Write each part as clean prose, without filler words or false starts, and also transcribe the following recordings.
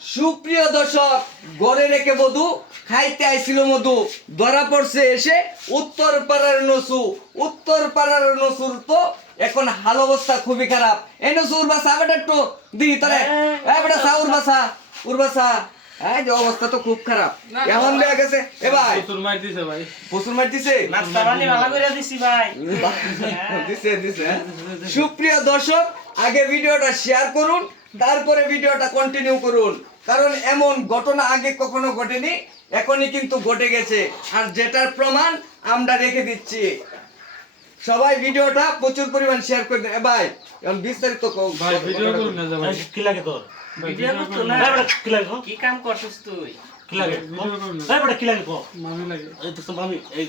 সুপ্রিয় দর্শক, গড়ে রেখে বধু খাইতে আইছিল মধু, ধরা পড়ছে এসে উত্তর পাড়ার নসুর তো এখন হাল অবস্থা খুবই খারাপ। এই নসুর বাসা বেটা একটু দিই তোরে, বেটা সাউর বাসা উর্বাসা। যে অবস্থা তো খুব খারাপ, এমন হয়ে গেছে। এ ভাই প্রচুর মার দিছে, দিছে। সুপ্রিয় দর্শক, আগে ভিডিওটা শেয়ার করুন, তারপরে ভিডিওটা কন্টিনিউ করুন, কারণ এমন ঘটনা আগে কখনো ঘটেনি, এখনই কিন্তু ঘটে গেছে, আর যেটার প্রমাণ আমরা রেখে দিচ্ছি। সবাই ভিডিওটা প্রচুর পরিমাণ শেয়ার করে দেন। ভাই এখন বিস্তারিত ভাই ভিডিও করুন না ভাই, কি লাগে তোর ভিডিও করতে না কি লাগে কি কাম করছিস তুই? কি লাগে এই বড় কি লাগে কো মামি লাগে এই তো মামি এই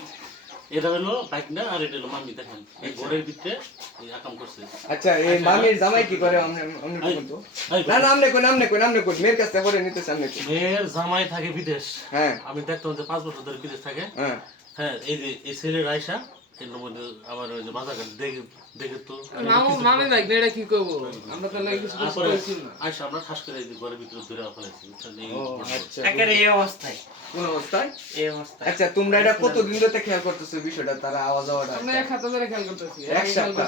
এটা হলো বাইক না, আর এটা হলো মামি। দেখেন এই ঘরের ভিতরে এই আকাম করছে। আচ্ছা, এই মামির জামাই কি করে? আমরা বলতো না, নামনে কই মেয়ের কাছে পরে নিতে সামনে কি মেয়ের জামাই থাকে বিদেশ। হ্যাঁ, আমি দেখতাম যে 5 বছর ধরে বিদেশ থাকে। হ্যাঁ, হ্যাঁ, এই যে এই ছেলের আয়সা এর মধ্যে আবার ওই যে বাজার ঘাট দেখে তো মামি ভাই এটা কি করব? আমরা তো লাগে কিছু করছি না। আয়সা আমরা খাস করে এই যে ঘরের ভিতরে ধরে ফেলাইছি, বুঝছেন? এই আচ্ছা, একেবারে এই অবস্থায়, কোন অবস্থায়? এই অবস্থায়। আচ্ছা, তোমরা এটা কতদিন ধরে খেয়াল করতেছো বিষয়টা, তারা আওয়াজ আওয়াজটা? আমরা এক হাতে ধরে খেয়াল করতেছি, এক সপ্তাহ।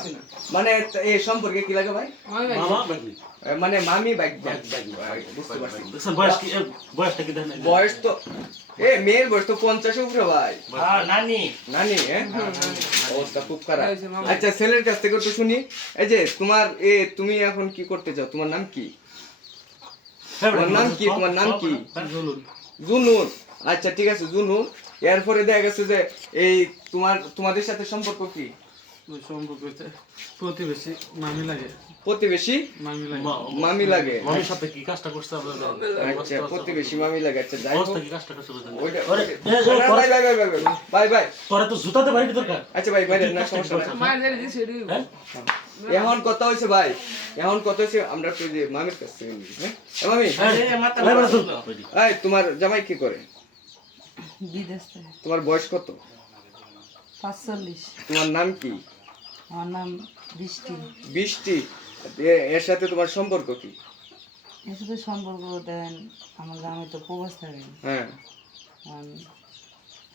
মানে এই সম্পর্কে কি লাগে ভাই? মামি ভাই মামা বাইক নেই। মানে মামি বাইক বুঝতে পারছি। দেখছেন বয়সটা কি দেখেন? বয়স তো মেয়ের বয়স তো 50 উপরে ভাই। হ্যাঁ, নানি। নানি, অবস্থা খুব খারাপ। আচ্ছা, ছেলের কাছ থেকে একটু শুনি। এই যে তোমার তুমি এখন কি করতে চাও? তোমার নাম কি? তোমার নাম কি? জুনুন। আচ্ছা, ঠিক আছে জুনুন। এরপরে দেখা গেছে যে এই তোমাদের সাথে সম্পর্ক কি? সম্পর্ক প্রতিবেশী মামি লাগে, প্রতিবেশী মামি লাগে। মামির সাথে কি কাজটা করছে আপনারা? আচ্ছা, প্রতিবেশী মামি লাগে। আচ্ছা, যাই হোক, অবস্থা কি কাজটা করছে বুঝেন? ভাই তোরা তো জুতাতে বাড়ি দরকার। আচ্ছা ভাই, না সমস্যা নাই। মায়ের ধরে দিছে এডি। এখন কথা হইছে ভাই, এখন কথা হইছে আমরা তো যে মামির কাছে নিই। হ্যাঁ মামি, এই মাথা এই তোমার জামাই কি করে? বিদেশ থেকে। তোমার বয়স কত? 45। তোমার নাম কি? আমার নাম বৃষ্টি। বৃষ্টি। এর সাথে তোমার সম্পর্ক কি? এর সাথে সম্পর্ক দেন, আমার গ্রামে তো প্রবাস থাকে। হ্যাঁ,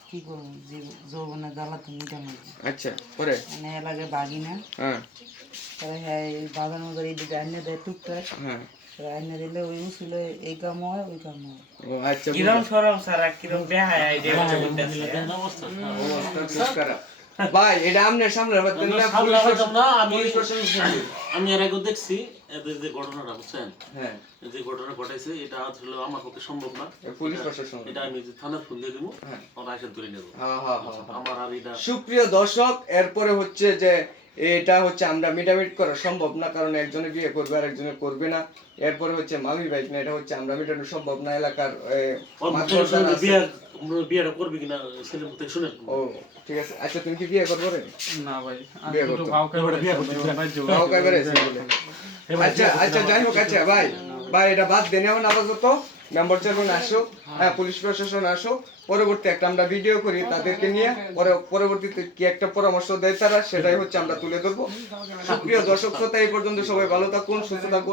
কি করবো, যৌবনে জ্বালাতন মিটানো। আচ্ছা, পরে মানে এলাকায় বাগি না, হ্যাঁ, তারা হ্যাঁ বাগান মতো এই দিকে আইনে দেয় টুকটাক, হ্যাঁ, আইনে দিলে ওই উচিল এই কাম হয় ওই কাম হয়। ও আচ্ছা, কিরম সরম সারা কিরম বেহায় আইডিয়া দেখেন অবস্থা। অবস্থা খুব খারাপ। ভাই এটা আমনে সামনে পারতেন না? আমি এর আগে দেখছি এদের যে ঘটনাটা, বুঝছেন? হ্যাঁ, যে ঘটনা ঘটাইছে এটা আসলে আমার পক্ষে সম্ভব না। পুলিশ প্রশাসন। এটা আমি যে থানার ফোন দিয়ে দেবো, হ্যাঁ, ওরা এসে ধরে নেবো। হ্যাঁ। আমার আর এটা সুপ্রিয় দর্শক, এরপরে হচ্ছে যে এটা হচ্ছে আমরা মিটামিট করা সম্ভব না, কারণ একজনে বিয়ে করবে আর একজনে করবে না। এরপরে হচ্ছে মামি বাইক না, এটা হচ্ছে আমরা মিটানো সম্ভব না। এলাকার বিয়েটা করবি কিনা ছেলে মুখ থেকে শুনেন। ও ঠিক আছে। আচ্ছা, তুমি কি বিয়ে করবে? না ভাই, বিয়ে আমি তো করতে- ভাও করে বিয়ে করতে তাও কয়বার এসে বলে? আচ্ছা, যাই হোক। আচ্ছা ভাই এটা বাদ দেন, এখন আপাতত মেম্বার চেয়ারম্যান আসুক, হ্যাঁ, পুলিশ প্রশাসন আসুক, পরবর্তী একটা আমরা ভিডিও করি তাদেরকে নিয়ে, পরবর্তীতে কি একটা পরামর্শ দেয় তারা, সেটাই হচ্ছে আমরা তুলে ধরবো। সুপ্রিয় দর্শক শ্রোতা, এই পর্যন্ত সবাই ভালো থাকুন, সুস্থ থাকুন।